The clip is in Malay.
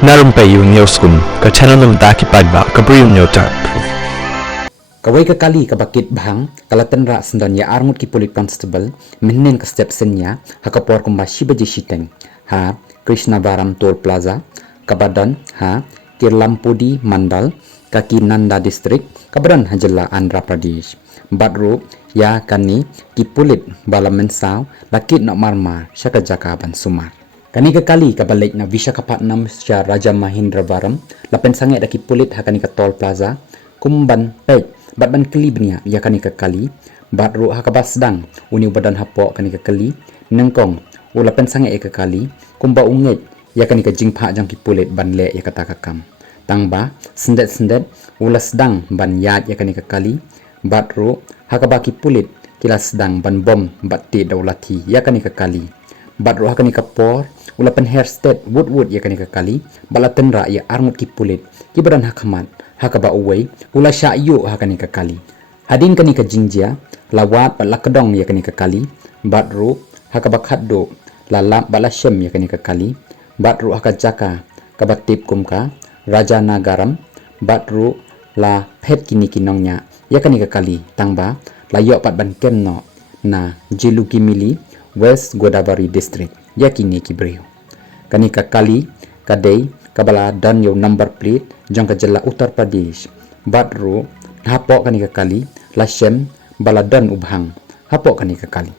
Narumpayu Neoskun, ka channel ng Daki Pagba, ka Briyo Neotarp. Kawai ka kali ka bakit bahang kalatan ra sendan ya armut ki police constable menen ka step senya hakapor kumba shibaji shiteng ha Krishna Varam Toll Plaza kabadan ha Tirlampudi Mandal kaki Nanda district kabadan hajalla Andhra Pradesh badru ya kani ki pulit balamen saw lakit nak marmar syaka jaka ban sumar kani ka kali ka balik na Visakhapatnam sya Raja Mahendravaram lapen sange daki pulit hakani ka Toll Plaza kumban pek batban kelibnya ya kani ka kali batru hakabas sedang uni badan hapok kani ka kali nengkong ulapen sange ka kali kumba unget ya kani ka jingpha jang ki pulit ban le ya kata kakam tangba sendet ula sedang ban yat ya kani ka kali batru hakabaki pulit kila sedang ban bom batti daulati ya kani ka kali batru hakani ka por ulapen hairstate wood ya kani ka kali balaten ra ya armut ki pulit ki badan hakamat hakaba uway ula syayu hakani ka kali hadin kani ka jingjia lawat balakedong ya kani ka kali batru hakaba khaddo lalap balashem ya kani ka kali batru hakajaka kabatip kumka Raja Nagaram batru la phet kini kinongnya ya kani ka kali tangba layok pat ban kemno na Jilugimili West Godavari district ya kini kibriyo kani ka kali kadai kabala dan yo number plate jang ka jela Uttar Pradesh batru hapok kani ka kali lashem baladan ubhang hapok kani ka kali